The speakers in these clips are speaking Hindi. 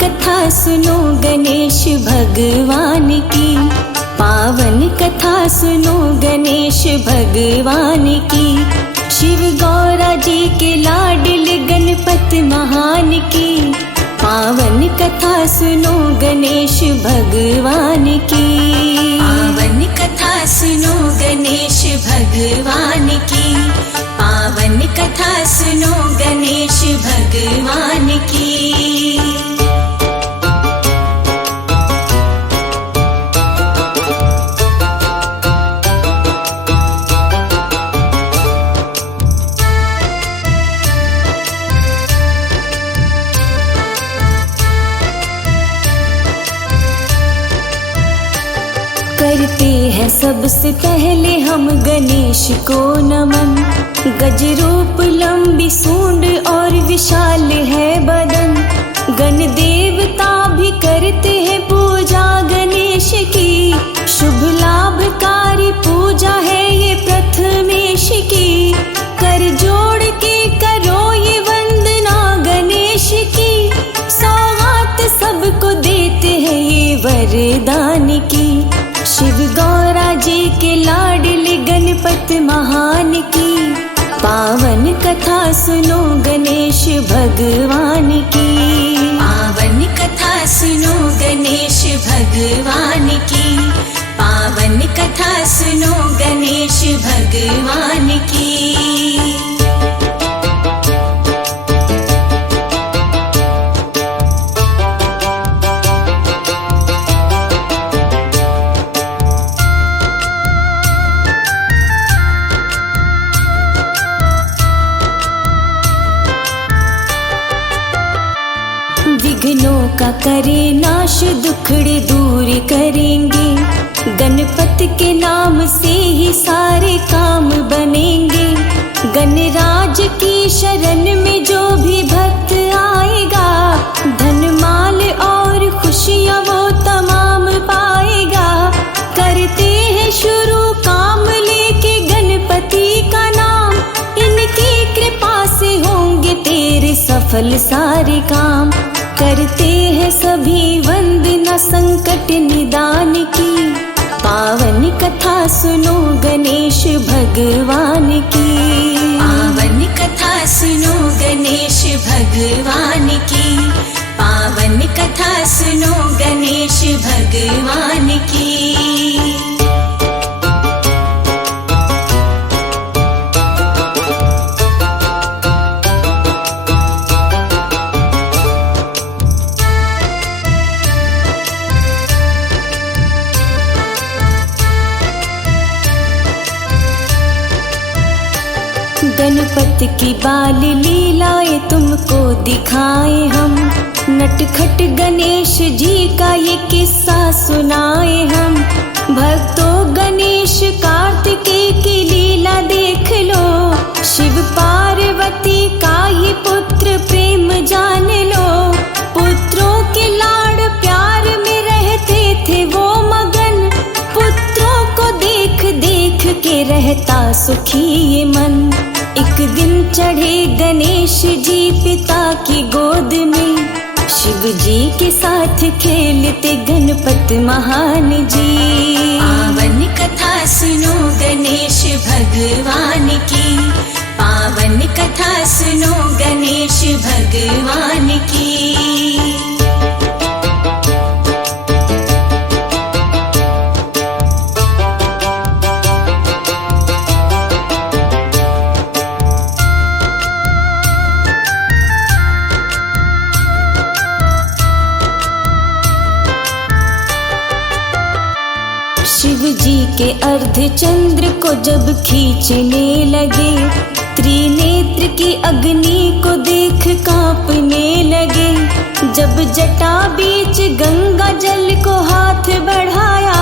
कथा सुनो गणेश भगवान की, पावन कथा सुनो गणेश भगवान की। शिव गौरा जी के लाडले गणपति महान की, पावन कथा सुनो गणेश भगवान की। पावन कथा सुनो गणेश भगवान की, पावन कथा सुनो गणेश भगवान की। करते हैं सबसे पहले हम गणेश को नमन। गज रूप लंबी सूंड और विशाल है बदन, गण देवता भी करते हैं पूजा गणेश की। शुभ लाभकारी पूजा है ये प्रथमेश की, कर जोड़ के करो ये वंदना गणेश की। सौगात सबको देते हैं ये वरदान की, शिव गौरा जी के लाडले गणपति महान की। पावन कथा सुनो गणेश भगवान की, पावन कथा सुनो गणेश भगवान की। पावन कथा सुनो गणेश भगवान की। विघ्नों का करे नाश, दुखड़े दूर करेंगे। गणपति के नाम से ही सारे काम बनेंगे। गणराज की शरण में जो भी भक्त आएगा, धन माल और खुशियाँ वो तमाम पाएगा। करते हैं शुरू काम लेके गणपति का नाम, इनकी कृपा से होंगे तेरे सफल सारे काम। करते हैं सभी वंदना संकट निदान की, पावन कथा सुनो गणेश भगवान की। पावन कथा सुनो गणेश भगवान की, पावन कथा सुनो गणेश भगवान की। गणपति की बाल लीलाएं तुमको दिखाए हम, नटखट गणेश जी का ये किस्सा सुनाए हम। भक्तों गणेश कार्तिकेय की लीला देख लो, शिव पार्वती का ये पुत्र प्रेम जान लो। पुत्रों के लाड़ प्यार में रहते थे वो मगन, पुत्रों को देख देख के रहता सुखी ये मन। एक दिन चढ़े गणेश जी पिता की गोद में, शिव जी के साथ खेलते गणपति महान जी। पावन कथा सुनो गणेश भगवान की, पावन कथा सुनो गणेश भगवान की। शिव जी के अर्धचंद्र को जब खींचने लगे, त्रिनेत्र की अग्नि को देख कांपने लगे। जब जटा बीच गंगा जल को हाथ बढ़ाया,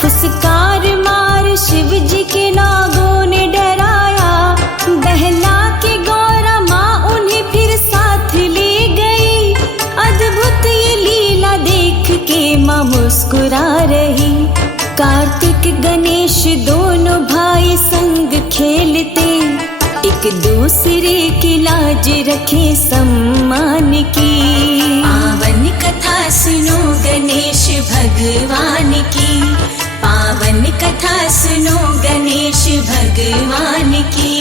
फुसकार मार शिव जी के नागों ने डराया। बहला के गौरा माँ उन्हें फिर साथ ले गई, अद्भुत ये लीला देख के माँ मुस्कुरा रही। कार्तिक गणेश दोनों भाई संग खेलते, एक दूसरे की लाज रखे सम्मान की। पावन कथा सुनो गणेश भगवान की, पावन कथा सुनो गणेश भगवान की।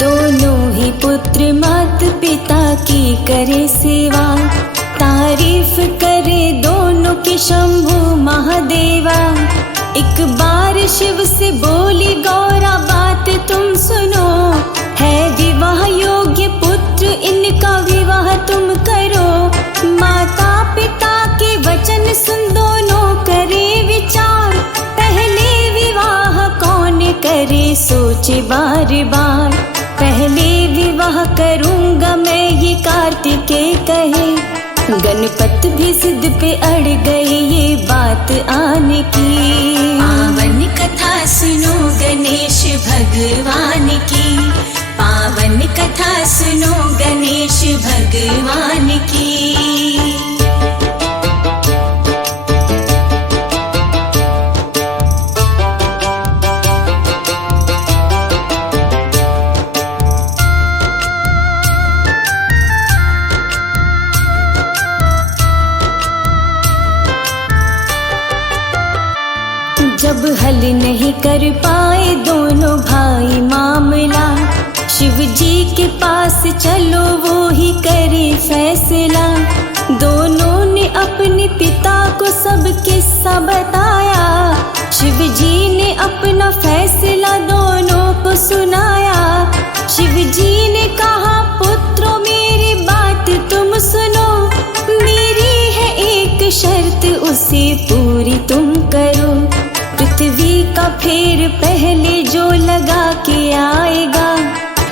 दोनों ही पुत्र मात पिता की करे सेवा, तारीफ करे दोनों की शंभु महादेवा। एक बार शिव से बोली गौरा बात तुम सुनो, है विवाह योग्य पुत्र इनका विवाह तुम करो। माता पिता के वचन सुन दोनों करे विचार, पहले विवाह कौन करे सोचे बार बार। पहले विवाह करूंगा मैं ये कार्तिकेय कहे, गणपत भी सिद्ध पे अड़ गए ये बात आने की। पावन कथा सुनो गणेश भगवान की, पावन कथा सुनो गणेश भगवान की। जब हल नहीं कर पाए दोनों भाई मामला, शिव जी के पास चलो वो ही करे फैसला। दोनों ने अपने पिता को सब किस्सा बताया, शिव जी ने अपना फैसला दोनों को सुनाया। शिव जी ने कहा पुत्रों मेरी बात तुम सुनो, मेरी है एक शर्त उसे पूरी तुम करो। पृथ्वी का फेर पहले जो लगा के आएगा,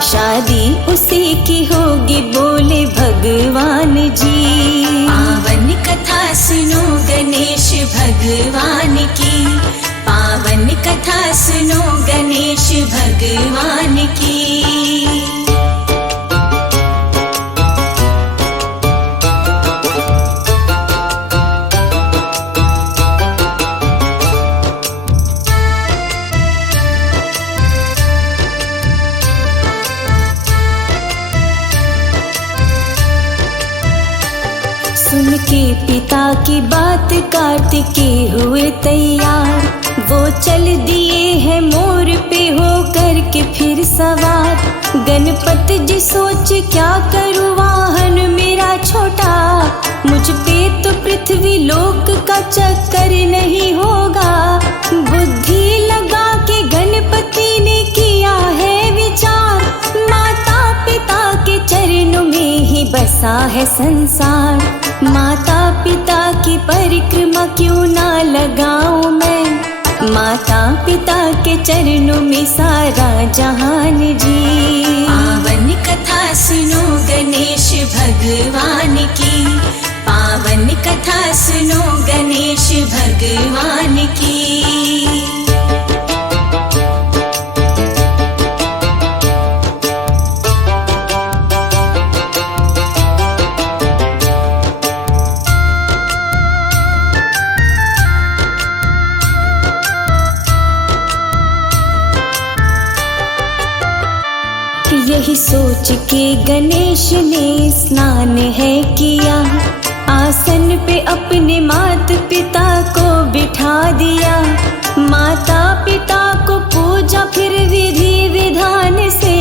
शादी उसी की होगी बोले भगवान जी। पावन कथा सुनो गणेश भगवान की, पावन कथा सुनो गणेश भगवान की। सुन के पिता की बात कार्तिकेय हुए तैयार, वो चल दिए हैं मोर पे हो करके फिर सवार। गणपत जी सोच क्या करूँ वाहन मेरा छोटा, मुझ पे तो पृथ्वी लोक का चक्कर नहीं होगा। बुद्धि लगा के गणपति ने किया है विचार, माता पिता के चरणों में ही बसा है संसार। माता पिता की परिक्रमा क्यों ना लगाऊं मैं, माता पिता के चरणों में सारा जहान जी। पावन कथा सुनो गणेश भगवान की, पावन कथा सुनो गणेश भगवान की। यही सोच के गणेश ने स्नान है किया, आसन पे अपने माता पिता को बिठा दिया। माता पिता को पूजा फिर विधि विधान से,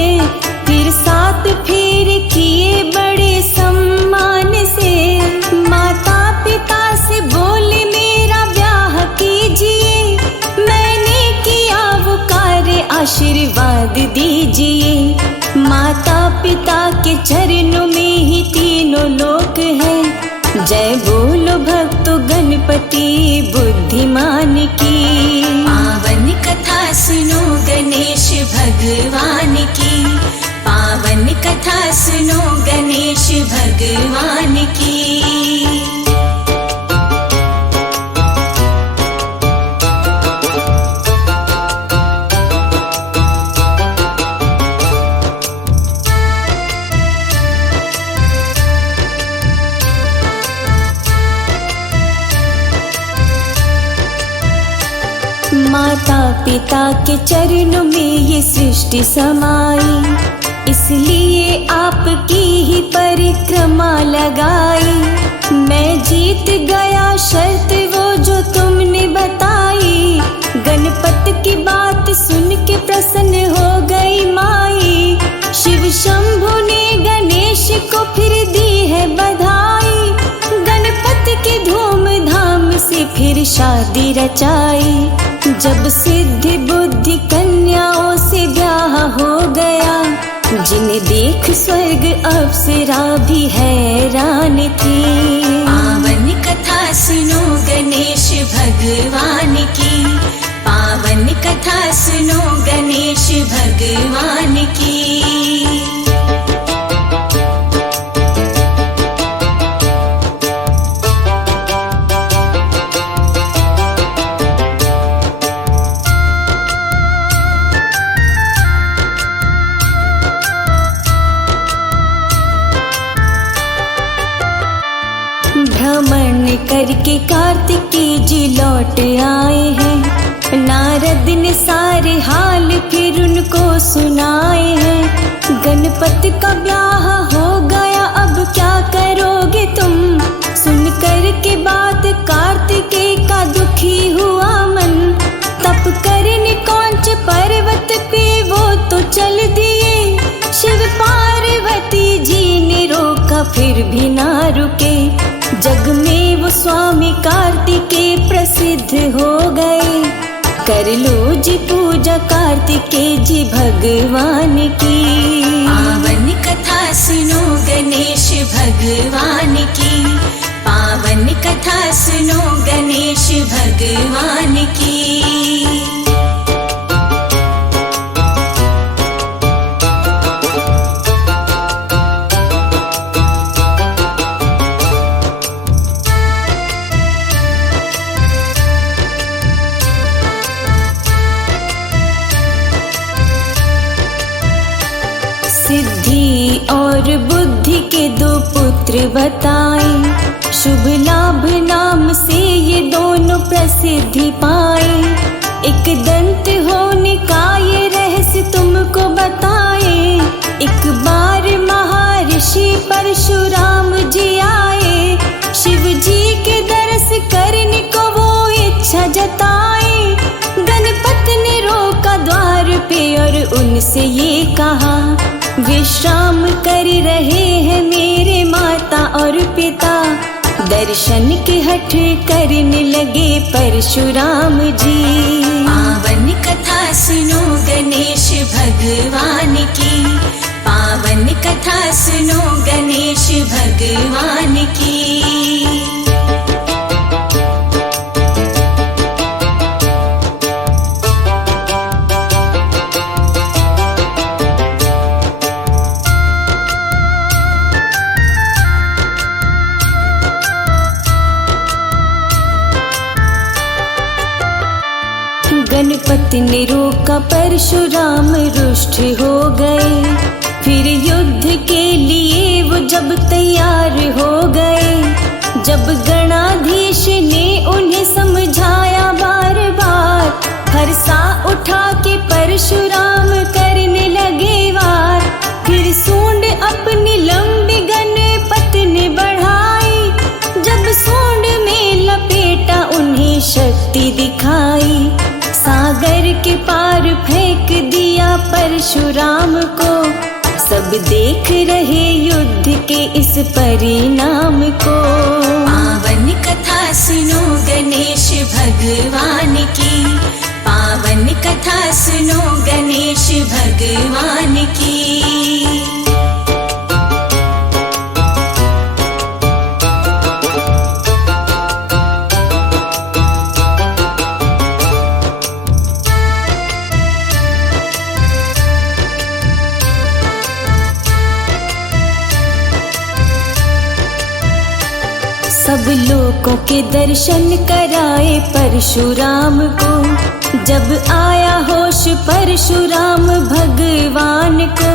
फिर 7 फेर किए बड़े सम्मान से। माता पिता से बोले मेरा ब्याह कीजिए, मैंने किया वो कार्य आशीर्वाद दीजिए। माता पिता के चरणों में ही तीनों लोक हैं, जय बोलो भक्तों गणपति बुद्धिमान की। पावन कथा सुनो गणेश भगवान की, पावन कथा सुनो गणेश भगवान की। माता पिता के चरणों में ये सृष्टि समाई, इसलिए आपकी ही परिक्रमा लगाई। मैं जीत गया शर्त वो जो तुमने बताई, गणपति की बात सुन के प्रसन्न हो गई माई। शिव शंभु ने गणेश को फिर दी है बधाई, गणपति की धूमधाम से फिर शादी रचाई। जब सिद्धि बुद्धि कन्याओं से ब्याह हो गया, जिन्हें देख स्वर्ग अप्सरा भी हैरान थी। पावन कथा सुनो गणेश भगवान की, पावन कथा सुनो गणेश भगवान की। भ्रमण करके कार्तिकेय जी लौट आए हैं, नारद ने सारे हाल फिर उनको सुनाए हैं। गणपति का ब्याह हो गया, अब क्या करोगे तुम? सुन कर के बात कार्तिकेय का दुखी हुआ मन, तप करने कौंच पर्वत पे वो तो चल दिए। शिव पार्वती जी ने रोका फिर भी ना रुके, जग में वो स्वामी कार्तिकेय प्रसिद्ध हो गए। कर लो जी पूजा कार्तिकेय जी भगवान की, पावन कथा सुनो गणेश भगवान की, पावन कथा सुनो गणेश भगवान की। सिद्धि और बुद्धि के दो पुत्र बताए, शुभ लाभ नाम से ये दोनों प्रसिद्धि पाए। एक दंत होने का ये रहस्य तुमको बताए। एक बार महर्षि परशुराम जी आए, शिव जी के दर्श करने को वो इच्छा जताए। गणपति ने रोका द्वार पे और उनसे ये कहा, विश्राम कर रहे हैं मेरे माता और पिता। दर्शन के हठ करने लगे परशुराम जी। पावन कथा सुनो गणेश भगवान की, पावन कथा सुनो गणेश भगवान की। गणपति ने रोका परशुराम रुष्ट हो गए, फिर युद्ध के लिए वो जब तैयार हो गए। जब गणाधीश ने उन्हें समझाया बार बार, फरसा उठा के परशुराम करने लगे वार। फिर सूंड अपनी लंबी गणपति ने बढ़ाई, जब सूंड में लपेटा उन्हें शक्ति दिखाई। सागर के पार फेंक दिया परशुराम को, सब देख रहे युद्ध के इस परिणाम को। पावन कथा सुनो गणेश भगवान की, पावन कथा सुनो गणेश भगवान की। सब लोगों के दर्शन कराए परशुराम को। जब आया होश परशुराम भगवान को,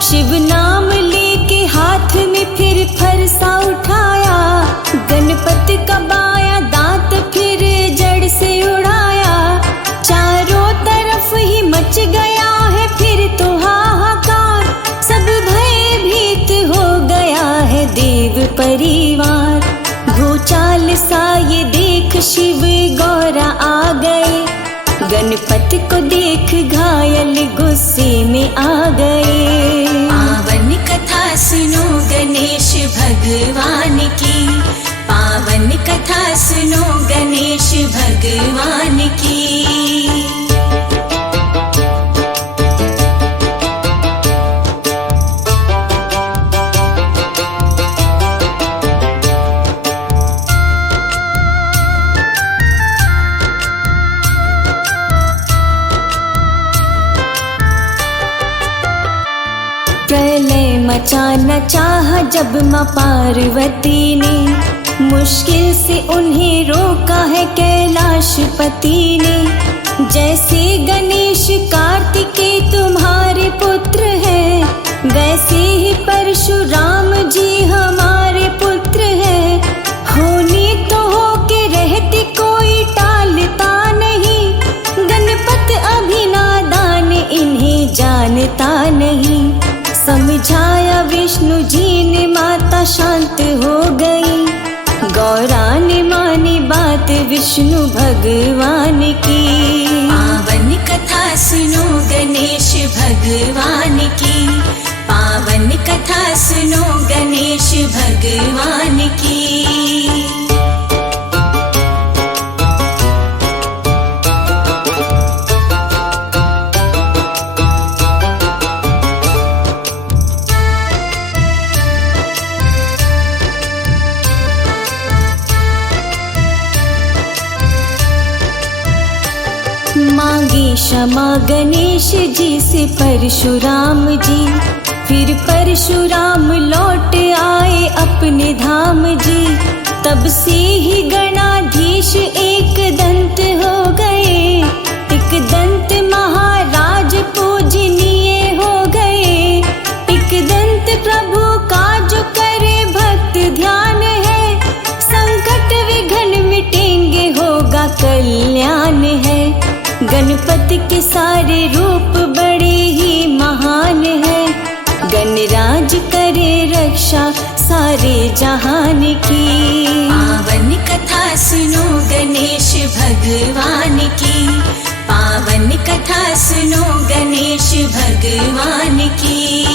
शिव नाम लेके हाथ में फिर फरसा उठाया। गणपति का बायां दांत फिर जड़ से उड़ाया, सा ये देख शिव गौरा आ गए। गणपति को देख घायल गुस्से में आ गए। पावन कथा सुनो गणेश भगवान की, पावन कथा सुनो गणेश भगवान की। प्रलय मचाना चाहा जब माँ पार्वती ने, मुश्किल से उन्हें रोका है कैलाशपति ने। जैसे गणेश कार्तिकेय तुम्हारे पुत्र हैं, वैसे ही परशुराम जी हमारे पुत्र हैं। होने तो हो के रहते कोई टालता नहीं, गणपत अभी नादान इन्हें जानता नहीं। समझाया विष्णु जी ने, माता शांत हो गई। गौरा ने मानी बात विष्णु भगवान की। पावन कथा सुनो गणेश भगवान की, पावन कथा सुनो गणेश भगवान की। मांगी क्षमा गणेश जी से परशुराम जी, फिर परशुराम लौट आए अपने धाम जी। तब से ही गणाधीश एक दंत हो गए, एक दंत महाराज पूजनीय हो गए। एक दंत प्रभु का जो करे भक्त ध्यान है, संकट विघ्न मिटेंगे होगा कल्याण है। गणपति के सारे रूप बड़े ही महान है, गणराज करे रक्षा सारे जहान की। पावन कथा सुनो गणेश भगवान की, पावन कथा सुनो गणेश भगवान की।